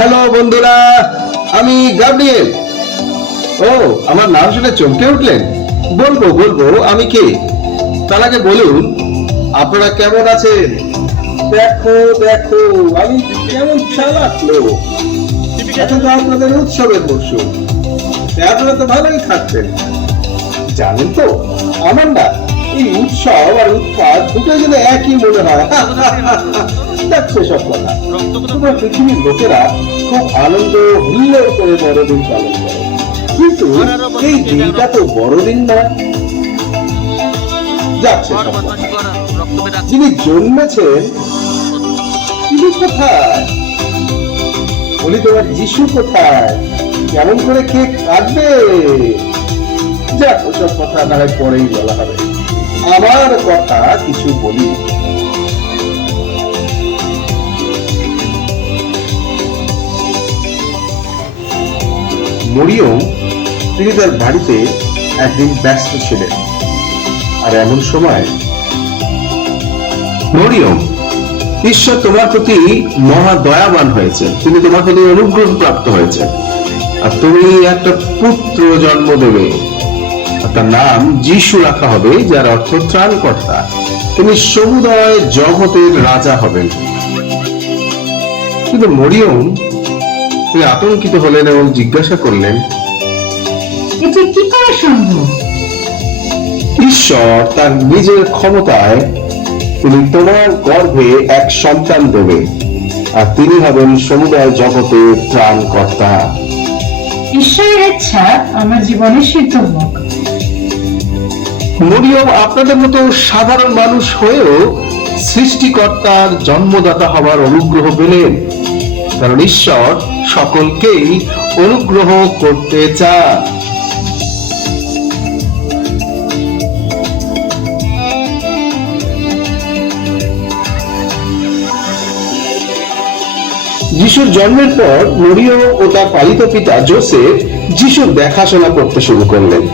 Hello বন্ধুরা, আমি Gabriel. ও, আমার নাম শুনে চমকে উঠলেন? বলবো বলবো আমি কে। তার আগে বলুন আপনারা কেমন আছেন। দেখো দেখো আমি কেমন চালাক লোক। এখন তো আপনাদের উৎসবের মরশুম, আপনারা তো ভালোই থাকবেন। জানেন তো আমার না এই উৎসব আর উৎপাদ দুটোই যেন একই মনে হয়। দেখছো সব কথা, তোমার পৃথিবীর লোকেরা খুব আনন্দ হুল্লোড় করে বড়দিন পালন করে, কিন্তু এই দিনটা তো বড়দিন নয়। যাচ্ছে সব কথা। যিনি জন্মেছেন তিনি কোথায়? বলি তোমার যিশু কোথায়? কেমন করে কে কাটবে? যাক, ওসব কথা না হয় পরেই বলা হবে। আমার কথা কিছু বলি। মরিয়ম তিনি তার বাড়িতে একদিন ব্যস্ত ছিলেন, আর এমন সময়, মরিয়ম, ঈশ্বর তোমার প্রতি মহা দয়াবান হয়েছে, তিনি তোমার প্রতি অনুগ্রহ প্রাপ্ত হয়েছে, আর তুমি একটা পুত্র জন্ম দেবে, আর তার নাম যিশু রাখা হবে, যার অর্থ ত্রাণকর্তা। তিনি সমুদয় জগতের রাজা হবেন। কিন্তু মরিয়ম তিনি আতঙ্কিত হলেন এবং জিজ্ঞাসা করলেন, এটা কি করে সম্ভব? ঈশ্বর তার নিজের ক্ষমতায় তিনি তোমার গর্ভে এক সন্তান দেবে, আর তিনি হবেন সমুদয় জগতের ত্রাণকর্তা। ঈশ্বরের ইচ্ছা আমার জীবনে সিদ্ধ হোক। মরিয়ম আপনাদের মতো সাধারণ মানুষ হয়েও সৃষ্টিকর্তার জন্মদাতা হবার অনুগ্রহ পেলেন, কারণ ঈশ্বর সকলকেই অনুগ্রহ করতে চান। যিশুর জন্মের পর মরিয়ম ও তার পালিত পিতা যোসেফ যিশুর দেখাশোনা করতে শুরু করলেন,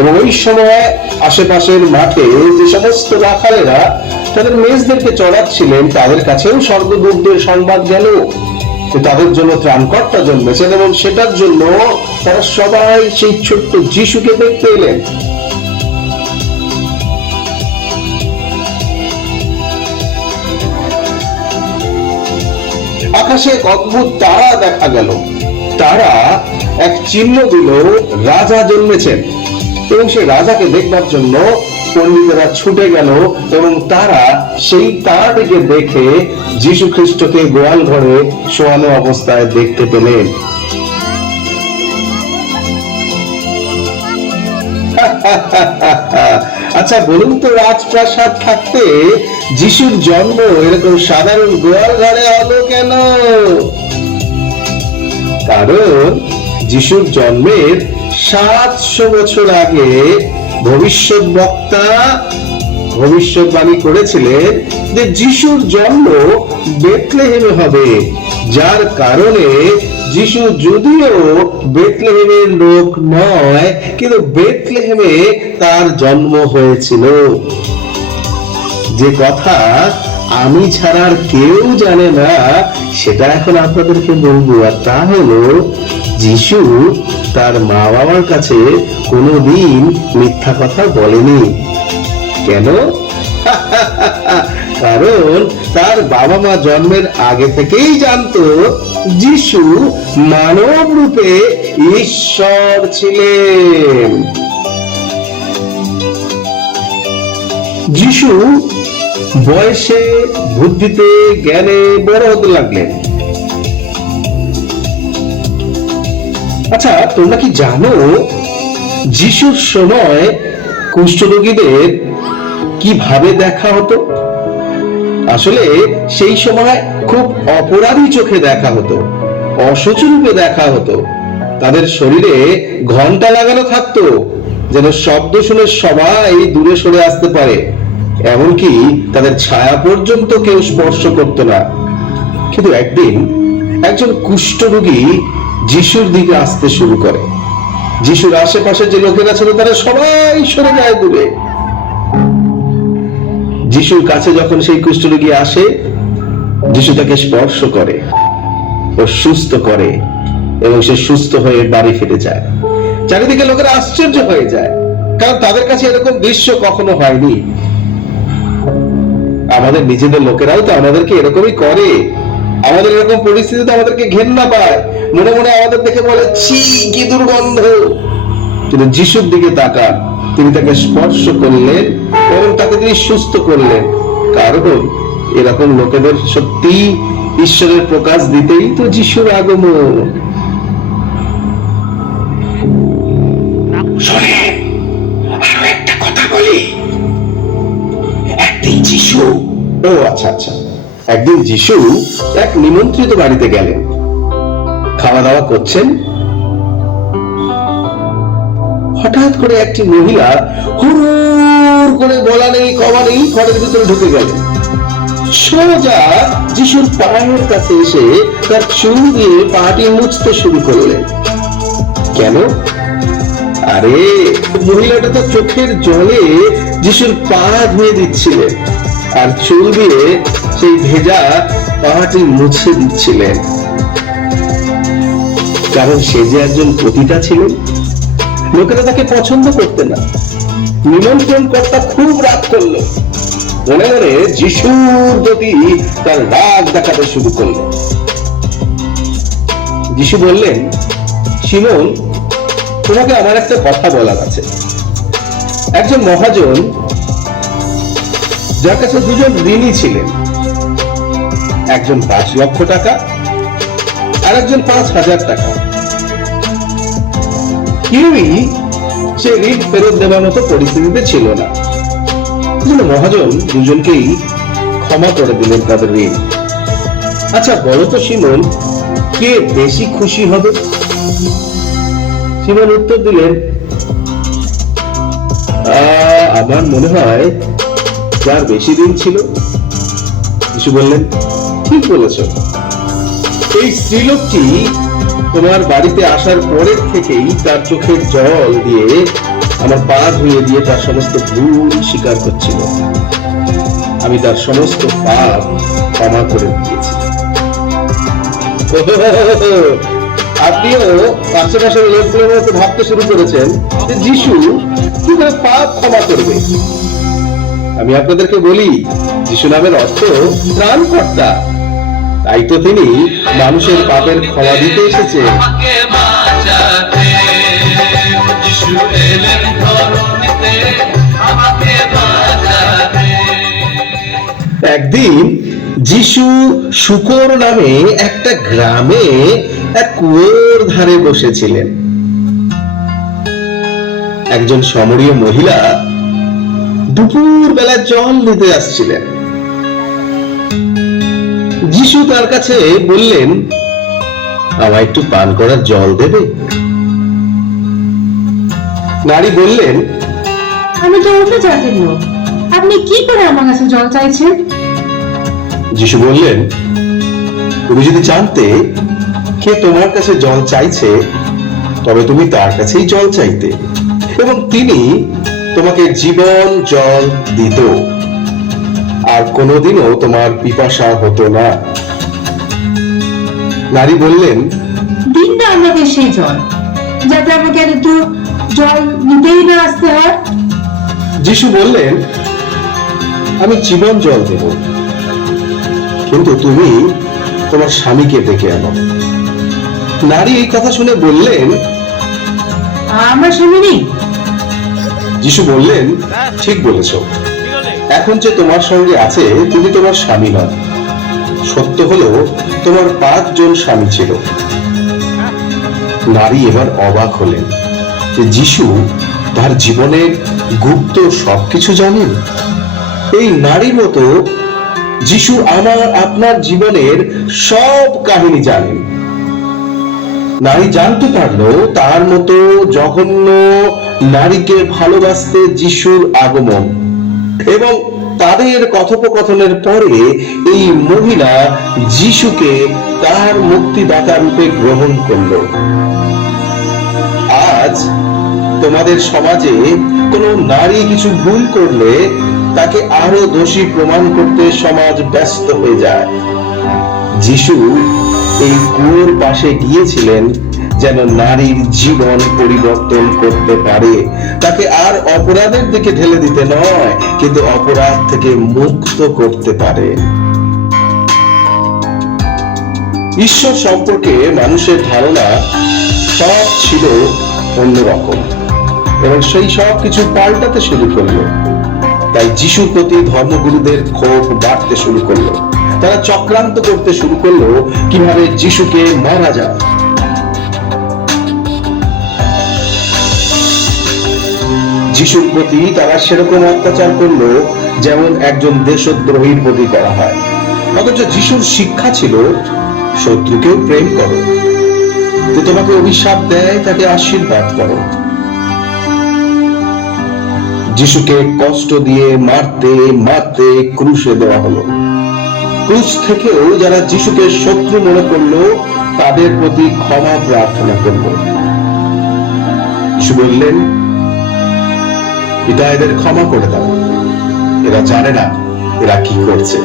এবং ওই সময় আশেপাশের মাঠে যে সমস্ত রাখালেরা তাদের মেষদেরকে চড়াচ্ছিলেন, তাদের কাছেও স্বর্গদূতদের সংবাদ গেল যে তাদের জন্য ত্রাণকর্তা জন্মেছেন, এবং সেটার জন্য তারা সবাই সেই ছোট্ট যিশুকে দেখতে এলেন। আকাশে এক অদ্ভুত তারা দেখা গেল। তারা এক চিহ্ন দিল, রাজা জন্মেছেন, এবং সেই রাজাকে দেখবার জন্য পণ্ডিতেরা ছুটে গেল, এবং তারা সেই তারাটিকে দেখে যীশু খ্রিস্টকে গোয়াল ঘরে শোয়ানো অবস্থায় দেখতে পেলেন। আচ্ছা বলুন তো, রাজপ্রাসাদ থাকতে যিশুর জন্ম এরকম সাধারণ গোয়াল ঘরে হলো কেন? কারণ যিশুর জন্মের 700 বছর আগে ভবিষ্যৎ বক্তা ভবিষ্যৎবাণী করেছিলেন যে যিশুর জন্ম বেথলেহেমে হবে, যার কারণে যিশু যদিও বেথলেহেমের লোক নয়, কিন্তু বেথলেহেমে তার জন্ম হয়েছিল। যে কথা আমি ছাড়া আর কেউ জানে না, সেটা এখন আপনাদেরকে বলবো, আর তা হলো যিশু তার মা বাবার কাছে কোনোদিন মিথ্যা কথা বলেনি। কেন? কারণ তার বাবা মা জন্মের আগে থেকেই জানতো যিশু মানব রূপে ঈশ্বর ছিলেন। যিশু বয়সে, বুদ্ধিতে, জ্ঞানে বড় হতে লাগলেন। আচ্ছা, তোমরা কি জানো যিশুর সময় কুষ্ঠরোগীদের কিভাবে দেখা হতো? আসলে সেই সময় খুব অপরাধী চোখে দেখা হতো, অসুচ রূপে দেখা হতো। তাদের শরীরে ঘন্টা লাগানো থাকতো, যেন শব্দ শুনে সবাই দূরে সরে আসতে পারে। এমনকি তাদের ছায়া পর্যন্ত কেউ স্পর্শ করতো না। কিন্তু একদিন একজন কুষ্ঠরোগী যিশুর দিকে আসতে শুরু করে। যিশুর আশেপাশে যে লোকেরা ছিল তারা সবাই সরে যায় দূরে। যিশুর কাছে যখন সেই কুষ্ঠরোগী আসে, যিশু তাকে স্পর্শ করে ও সুস্থ করে এবং সে সুস্থ হয়ে বাড়ি ফিরে যায়। চারিদিকে লোকেরা আশ্চর্য হয়ে যায়, কারণ তাদের কাছে এরকম দৃশ্য কখনো হয়নি। আমাদের নিজেদের লোকেরাও তো আমাদেরকে এরকমই করে। আমাদের এরকম পরিস্থিতিতে আমাদেরকে ঘেন্না পায়, মনে মনে আমাদের দেখে বলে, ছি কি দুর্গন্ধ। কিন্তু যিশুর দিকে তাকান, তিনি তাকে স্পর্শ করলেন এবং তাকে তিনি সুস্থ করলেন। কারণ এরকম লোকেদের সত্যি ঈশ্বরের প্রকাশ দিতেই তো যিশুর আগমন। শোনেন, আরো একটা কথা বলি। একদিন যিশু, ও আচ্ছা আচ্ছা, একদিন যিশু এক নিমন্ত্রিত বাড়িতে গেলেন। খাওয়া দাওয়া করছেন, হঠাৎ করে একটি মহিলা হুড় করে বলা নেই কওয়া নেই ঘরের ভিতরে ঢুকে গেলেন। সোজা যিশুর পায়ের কাছে এসে তার চুল দিয়ে পাটি মুছতে শুরু করলেন। কেন? আরে মহিলাটা তো চোখের জলে যিশুর পা ধুয়ে দিচ্ছিলেন আর চুল দিয়ে সেই ভেজা পাটি মুছে দিচ্ছিলেন। কারণ সে যে একজন পতিতা ছিলেন, লোকেরা তাকে পছন্দ করতে না। নিমন্ত্রণ কর্তা খুব রাগ করলো, মনে মনে যিশুর প্রতি তার রাগ দেখাতে শুরু করলেন। যিশু বললেন, শিমোন, তোমাকে আমার একটা কথা বলার আছে। একজন মহাজন, যার কাছে দুজন ঋণী ছিলেন, একজন 5 লক্ষ টাকা আর একজন 5,000 টাকা। কেউই সে ঋণ ফেরত দেওয়ার মতো পরিস্থিতিতে ছিল না। মহাজন দুজনকেই ক্ষমা করে দিলেন তাদের ঋণ। আচ্ছা বলো তো শিমোন, কে বেশি খুশি হবে? শিমোন উত্তর দিলেন, আমার মনে হয় যার বেশি ঋণ ছিল। যিশু বললেন, ঠিক বলেছ। এই স্ত্রীলোকটি তোমার বাড়িতে আসার পরের থেকেই তার চোখের জল দিয়ে আমার পা ধুয়ে দিয়ে তার সমস্ত ভুল স্বীকার করছিল। আমি তার সমস্ত পাপ ক্ষমা করে দিয়েছি। আপনিও আশেপাশের লোকগুলোর মতো ভাবতে শুরু করেছেন যে যিশু কি করে পাপ ক্ষমা করবে। আমি আপনাদেরকে বলি, যিশু নামের অর্থ ত্রাণকর্তা। তাই তো তিনি মানুষের পাপের ক্ষমা দিতে এসেছে। একদিন যিশু শুকর নামে একটা গ্রামে এক কুয়োর ধারে বসেছিলেন। একজন সমরীয় মহিলা দুপুর বেলা জল নিতে আসছিলেন। যিশু তার কাছে বললেন, আমায় একটু পান করার জল দেবে? নারী বললেন, আমি তো অন্য জাতির লোক, আপনি কি করে আমার কাছে জল চাইছেন? যিশু বললেন, তুমি যদি জানতে কে তোমার কাছে জল চাইছে, তবে তুমি তার কাছেই জল চাইতে এবং তিনি তোমাকে জীবন জল দিত, আর কোনোদিনও তোমার পিপাসা হতো না। নারী বললেন, দিন না আমাকে সেই জল, যাতে আমাকে একটু জল নিতেই না আসতে হয়। যিশু বললেন, আমি জীবন জল দেব, কিন্তু তুমি তোমার স্বামীকে ডেকে আনো। নারী এই কথা শুনে বললেন, আমার স্বামী নেই। যিশু বললেন, ঠিক বলেছ। এখন যে তোমার সঙ্গে আছে তিনি তোমার স্বামী নন। সত্য হলো তোমার 5 জন স্বামী ছিল। নারী এবার অবাক হলেন যে যিশু তার জীবনের গুপ্ত সবকিছু জানেন। এই নারীর মতো যিশু আমার আপনার জীবনের সব কাহিনী জানেন। নারী জানতে পারলো তার মতো জঘন্য নারীকে ভালোবাসতে যিশুর আগমন, এবং তাদের কথোপকথনের পরে এই মহিলা যিশুকে তার মুক্তিদাতা রূপে গ্রহণ করল। আজ তোমাদের সমাজে কোনো নারী কিছু ভুল করলে তাকে আরো দোষী প্রমাণ করতে সমাজ ব্যস্ত হয়ে যায়। যিশু এই কুয়োর পাশে গিয়েছিলেন যেন নারীর জীবন পরিবর্তন করতে পারে, তাকে আর অপরাধের দিকে ঠেলে দিতে নয়, কিন্তু অপরাধ থেকে মুক্ত করতে পারে। ঈশ্বর সম্পর্কে মানুষের ধারণা সব ছিল অন্যরকম, এবং সেই সব কিছু পাল্টাতে শুরু করলো। তাই যিশুর প্রতি ধর্মগুরুদের ক্ষোভ বাড়তে শুরু করলো। তারা চক্রান্ত করতে শুরু করলো কিভাবে যিশুকে মারা যায়। যিশুর প্রতি তারা সেরকম অত্যাচার করলো যেমন একজন দেশদ্রোহীর প্রতি করা হয়। অথচ যিশুর শিক্ষা ছিল শত্রুকেও প্রেম করো, যে তোমাকে অভিশাপ দেয় তাকে আশীর্বাদ করো। যিশুকে কষ্ট দিয়ে মারতে মারতে ক্রুশে দেওয়া হলো। ক্রুশ থেকেও যারা যিশুকে শত্রু মনে করলো তাদের প্রতি ক্ষমা প্রার্থনা করলো। যিশু বললেন, পিতা, এদের ক্ষমা করে দাও, এরা জানে না এরা কি করছে।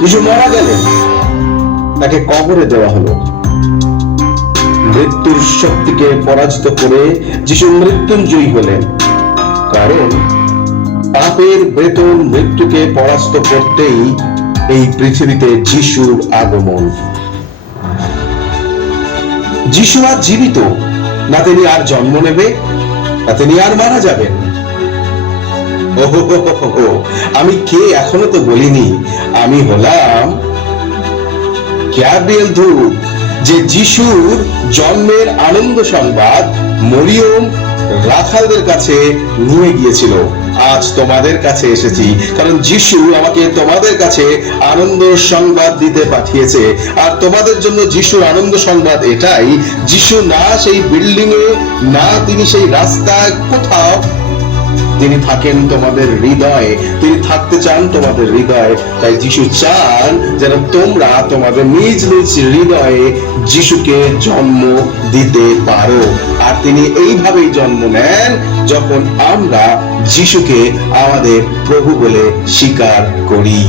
যিশু মারা গেলেন, তাকে কবরে দেওয়া হলো। মৃত্যুর শক্তিকে পরাজিত করে যিশু মৃত্যুঞ্জয়ী হলেন, কারণ পাপের বেতন মৃত্যুকে পরাস্ত করতেই এই পৃথিবীতে যিশুর আগমন। যিশু আর জীবিত, না তিনি আর জন্ম নেবে, না তিনি আর মারা যাবেন। ওহো, আমি কে এখনো তো বলিনি। আমি হলাম গ্যাব্রিয়েল দূত, যে যিশুর জন্মের আনন্দ সংবাদ মরিয়ম রাখালদের কাছে নিয়ে গিয়েছিল। আজ তোমাদের কাছে এসেছি, কারণ যিশু আমাকে তোমাদের কাছে আনন্দ সংবাদ দিতে পাঠিয়েছে। আর তোমাদের জন্য যিশুর আনন্দ সংবাদ এটাই, যিশু না সেই বিল্ডিং এ, না তিনি সেই রাস্তায়, কোথাও তিনি থাকেন তোমাদের হৃদয়ে। তিনি থাকতে চান তোমাদের হৃদয়ে। তাই যিশু চান যেন তোমরা তোমাদের নিজ নিজ হৃদয়ে যিশুকে জন্ম দিতে পারো। আর তিনি এইভাবেই জন্ম নেন যখন আমরা যিশুকে আমাদের প্রভু বলে স্বীকার করি।